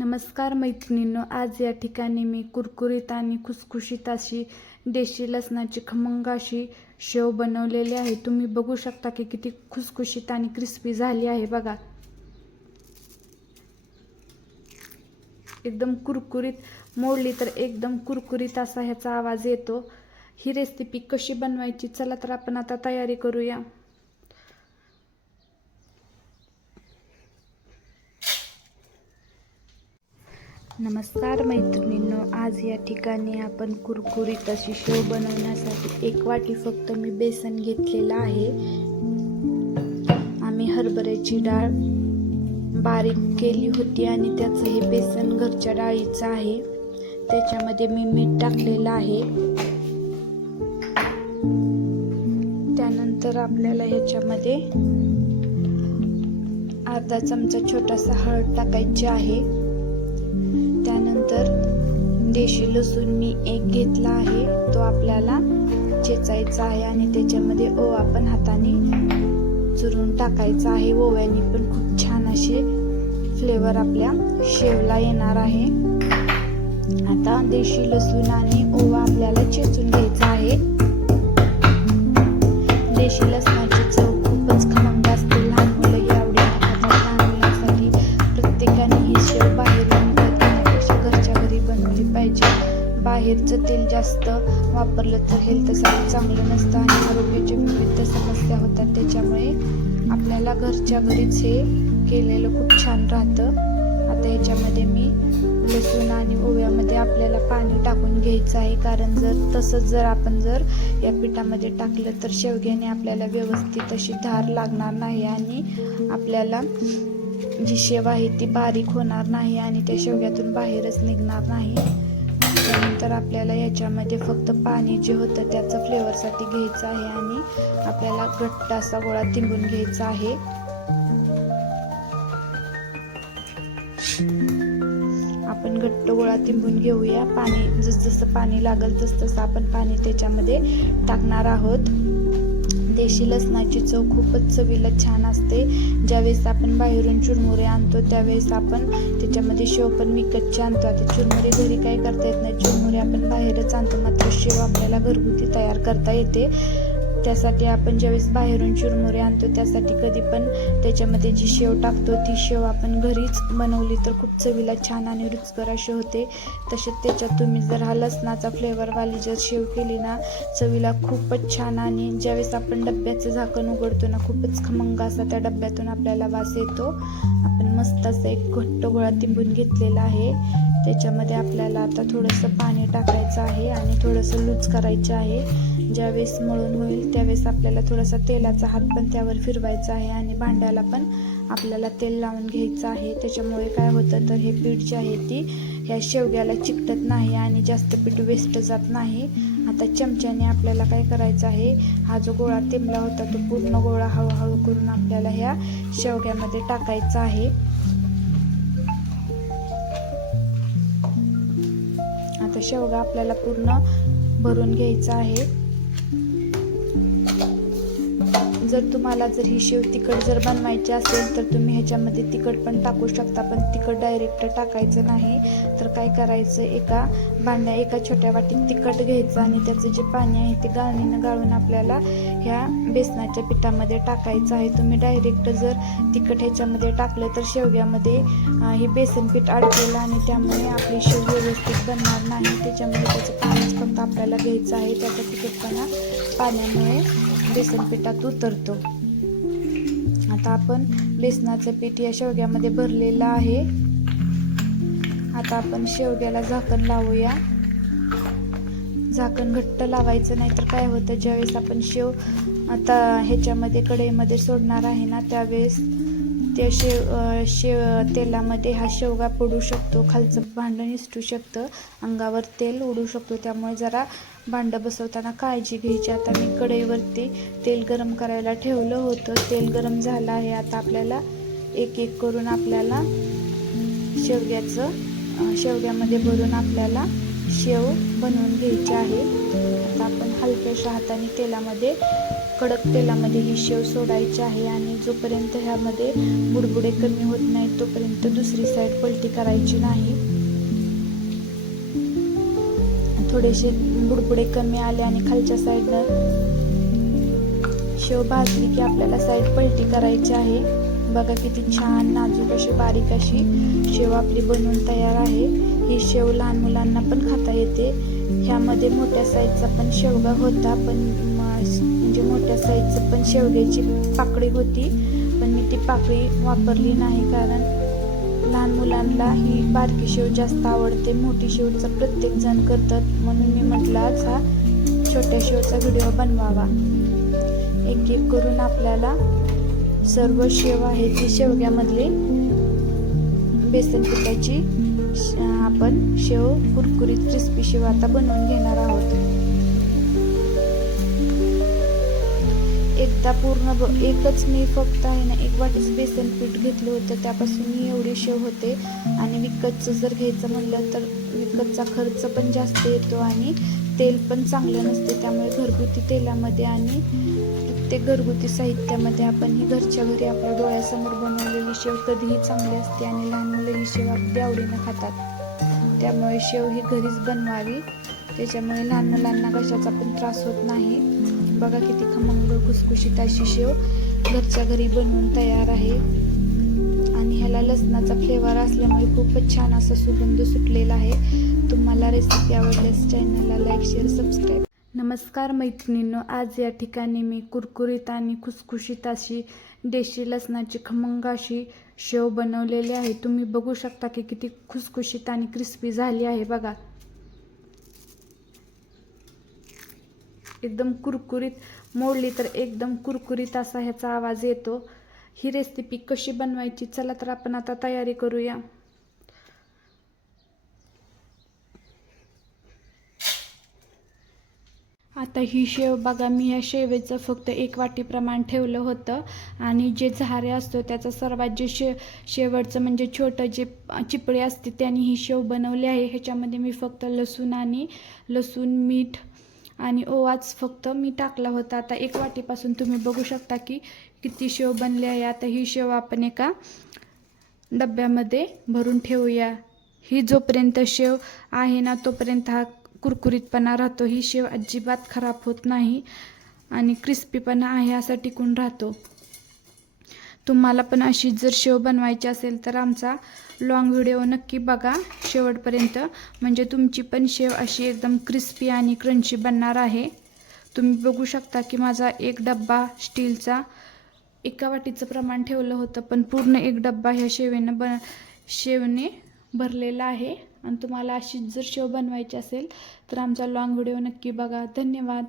नमस्कार मैत्रिणींनो आज या ठिकाणी मी कुरकुरीत आणि खुसखुशीत अशी देशी लसणाची खमंग अशी शेव बनवलेली आहे. तुम्ही बघू शकता की किती खुसखुशीत आणि क्रिस्पी झाली आहे बघा. एकदम कुरकुरीत मोडली तर एकदम कुरकुरीत असा ह्याचा आवाज येतो. ही रेसिपी कशी बनवायची? चला तर आपण आता तयारी करूया. नमस्कार मैत्रिणींनो आज या ठिकाणी आपण कुरकुरीत अशी शेव बनवण्यासाठी एक वाटी फक्त मी बेसन घेतलेलं आहे. आम्ही हरभऱ्याची डाळ बारीक केली होती आणि त्याचं हे बेसन घरच्या डाळीचं आहे. त्याच्यामध्ये मी मीठ टाकलेलं आहे. त्यानंतर आपल्याला ह्याच्यामध्ये अर्धा चमचा छोटासा हळद टाकायची आहे. देशी लसूण मी एक घेतला आहे. तो आपल्याला चेचायचा आहे आणि त्याच्यामध्ये ओवा पण हाताने चुरून टाकायचा आहे. ओव्याने पण खूप छान असे फ्लेवर आपल्या शेवला येणार आहे. आता देशी लसूण आणि ओवा आपल्याला चेचून घ्यायचा आहे. देशी लसूण घरी पाहिजे. बाहेरचं तेल जास्त वापरलं तर हेल्थसाठी चांगलं नसतं आणि आरोग्याच्या विविध समस्या होतात. त्याच्यामुळे आपल्याला घरच्या घरीच हे केलेलं खूप छान राहतं. आता ह्याच्यामध्ये मी लसूण आणि ओव्यामध्ये आपल्याला पाणी टाकून घ्यायचं आहे. कारण जर तसंच जर आपण जर या पिठामध्ये टाकलं तर शेवग्याने आपल्याला व्यवस्थित अशी धार लागणार नाही आणि आपल्याला जी शेव आहे ती बारीक होणार नाही आणि त्या शेवग्यातून बाहेरच निघणार नाही. त्यानंतर आपल्याला याच्यामध्ये फक्त पाणी जे होतं त्याचं फ्लेवरसाठी घ्यायचं आहे आणि आपल्याला घट्ट असा गोळा तिंबून घ्यायचा आहे. आपण घट्ट गोळा तिंबून घेऊया. पाणी जसजसं पाणी लागेल तसतसं आपण पाणी त्याच्यामध्ये टाकणार आहोत. देशी लसणाची चव खूपच चवीला छान असते. ज्यावेळेस आपण बाहेरून चुरमुरे आणतो त्यावेळेस आपण त्याच्यामध्ये शेव पण विकतचे आणतो. आता चुरमुरे घरी काही करता येत नाही. चुरमुरे आपण बाहेरच आणतो. मात्र शेव आपल्याला घरगुती तयार करता येते. त्यासाठी आपण ज्यावेळेस बाहेरून चुरमुरे आणतो त्यासाठी कधी पण त्याच्यामध्ये जी शेव टाकतो ती शेव आपण घरीच बनवली तर खूप चवीला छान आणि रुचकर अशी होते. तसेच त्याच्यात तुम्ही जर हा लसणाचा फ्लेवरवाली जर शेव केली ना चवीला खूपच छान आणि ज्यावेळेस आपण डब्याचं झाकण उघडतो ना खूपच खमंग असा त्या डब्यातून आपल्याला वास येतो. आपण मस्त असं एक घट्ट गोळा तिंबून घेतलेला आहे. त्याच्यामध्ये आपल्याला आता थोडंसं पाणी टाकायचं आहे आणि थोडंसं लूज करायचं आहे. ज्यावेळेस मळून होईल त्यावेळेस आपल्याला थोडासा तेलाचा हात पण त्यावर फिरवायचा आहे आणि भांड्याला पण आपल्याला तेल लावून घ्यायचं आहे. त्याच्यामुळे काय होतं तर हे पीठ जे आहे ती ह्या शेवग्याला चिकटत नाही आणि जास्त पीठ वेस्ट जात नाही. आता चमच्याने आपल्याला काय करायचं आहे हा जो गोळा तेंबला होता तो पूर्ण गोळा हळूहळू करून आपल्याला ह्या शेवग्यामध्ये टाकायचा आहे. आता शेवगा आपल्याला पूर्ण भरून घ्यायचा आहे. जर तुम्हाला जर ही शेव तिखट जर बनवायची असेल तर तुम्ही ह्याच्यामध्ये तिखट पण टाकू शकता पण तिखट डायरेक्ट टाकायचं नाही. तर काय करायचं एका भांड्या एका छोट्या वाटीत तिखट घ्यायचं आणि त्याचं जे पाणी आहे ते गाळणीनं गाळून आपल्याला ह्या बेसनाच्या पिठामध्ये टाकायचं आहे. तुम्ही डायरेक्ट जर तिखट ह्याच्यामध्ये टाकलं तर शेवग्यामध्ये हे बेसन पीठ अडकेलं आणि त्यामुळे आपली शेव व्यवस्थित बनणार नाही. त्याच्यामुळे त्याचं पाणीच फक्त आपल्याला घ्यायचं आहे. त्याचा तिखटपणा पाण्यामुळे. बेसन पिठात उतरतो. आता आपण बेसनाचं पीठ या शेवग्यामध्ये भरलेलं आहे. आता आपण शेवग्याला झाकण लावूया. झाकण घट्ट लावायचं नाही तर काय होतं ज्यावेळेस आपण शेव आता ह्याच्यामध्ये कढईमध्ये सोडणार आहे ना त्यावेळेस त्या शेव शेव तेलामध्ये हा शेवगा पडू शकतो. खालचं भांडं निसटू शकतं. अंगावर तेल उडू शकतो. त्यामुळे जरा भांडं बसवताना काळजी घ्यायची. आता मी कढईवरती तेल गरम करायला ठेवलं होतं. तेल गरम झालं आहे. आता आपल्याला एक एक करून आपल्याला शेवग्याचं शेवग्यामध्ये भरून आपल्याला शेव बनवून घ्यायची आहे. आता आपण हलक्याशा हाताने तेलामध्ये कडक तेलामध्ये ही शेव सोडायची आहे आणि जोपर्यंत ह्यामध्ये बुडबुडे कमी होत नाहीत तोपर्यंत दुसरी साईड पलटी करायची नाही. थोडेसे बुडबुडे कमी आले आणि खालच्या साईडनं शेव भाजली की आपल्याला साईड पलटी करायची आहे. बघा किती छान नाजूक अशी बारीक अशी शेव आपली बनवून तयार आहे. ही शेव लहान मुलांना पण खाता येते. ह्यामध्ये मोठ्या साईजचा पण शेवगा होता पण म्हणजे मोठ्या साईजचं पण शेवग्याची पाकळी होती. पण मी ती पाकळी वापरली नाही कारण लहान मुलांना ही बारकी शेव जास्त आवडते मोठी शेवचा प्रत्येक जण करतात. म्हणून मी म्हटलं आज हा छोट्या शेवचा व्हिडिओ बनवावा. एक एक करून आपल्याला सर्व शेव आहे ती शेवग्यामधली बेसन पिठाची आपण शेव कुरकुरीत क्रिस्पी शेव आता बनवून घेणार आहोत. एकदा पूर्ण ब- एकच मी फक्त आहे ना एक वाटीच बेसन पीठ घेतलं होतं. त्यापासून मी एवढे शेव होते. आणि विकतचं जर घ्यायचं म्हणलं तर विकतचा खर्च पण जास्त येतो आणि तेल पण चांगलं नसते. त्यामुळे घरगुती तेलामध्ये आणि ते घरगुती साहित्यामध्ये आपण ही घरच्या घरी आपल्या डोळ्यासमोर बनवलेली शेव कधीही चांगली असते आणि लहान मुलं ही शेव अगदी आवडीनं खातात. त्यामुळे शेव ही घरीच बनवावी. त्याच्यामुळे लहान मुलांना कशाचा पण त्रास होत नाही. बघा किती खमंग खुसखुशीत अशी शेव घरच्या घरी बनवून तयार आहे. आणि ह्याला लसणाचा फ्लेवर असल्यामुळे खूपच छान असा सुगंध सुटलेला आहे. तुम्हाला रेसिपी आवडल्यास चॅनलला लाईक शेअर सबस्क्राईब नमस्कार मैत्रिणींनो आज या ठिकाणी मी कुरकुरीत आणि खुसखुशीत अशी देशी लसणाची खमंग अशी शेव बनवलेली आहे. तुम्ही बघू शकता की किती खुसखुशीत आणि क्रिस्पी झाली आहे बघा. एकदम कुरकुरीत मोडली तर एकदम कुरकुरीत असा ह्याचा आवाज येतो. ही रेसिपी कशी बनवायची? चला तर आपण आता तयारी करूया. आता ही शेव बघा मी या शेवेचं फक्त एक वाटी प्रमाण ठेवलं होतं. आणि जे झारे असतो त्याचं सर्वात जे शे शेवटचं म्हणजे छोटं जे चिपळे असते त्याने ही शेव बनवली आहे. ह्याच्यामध्ये मी फक्त लसूण आणि लसूण मीठ आणि ओवाच फक्त मी टाकला होता. आता एक वाटीपासून तुम्ही बघू शकता की किती शेव बनले आहे. आता ही शेव आपण एका डब्यामध्ये भरून ठेवूया. ही जोपर्यंत शेव आहे ना तोपर्यंत हा कुरकुरीतपणा राहतो. ही शेव अजिबात खराब होत नाही आणि क्रिस्पीपणा आहे असा टिकून राहतो. तुम्हाला पण अशी जर शेव बनवायची असेल तर आमचा लॉंग व्हिडिओ नक्की बघा शेवटपर्यंत. म्हणजे तुमची पण शेव अशी एकदम क्रिस्पी आणि क्रंची बनणार आहे. तुम्ही बघू शकता की माझा एक डब्बा स्टीलचा एका वाटीचं प्रमाण ठेवलं होतं पण पूर्ण एक डब्बा ह्या शेवेनं बन शेवने भरलेला आहे. आणि तुम्हाला अशीच जर शेव बनवायची असेल तर आमचा लॉंग व्हिडिओ नक्की बघा. धन्यवाद.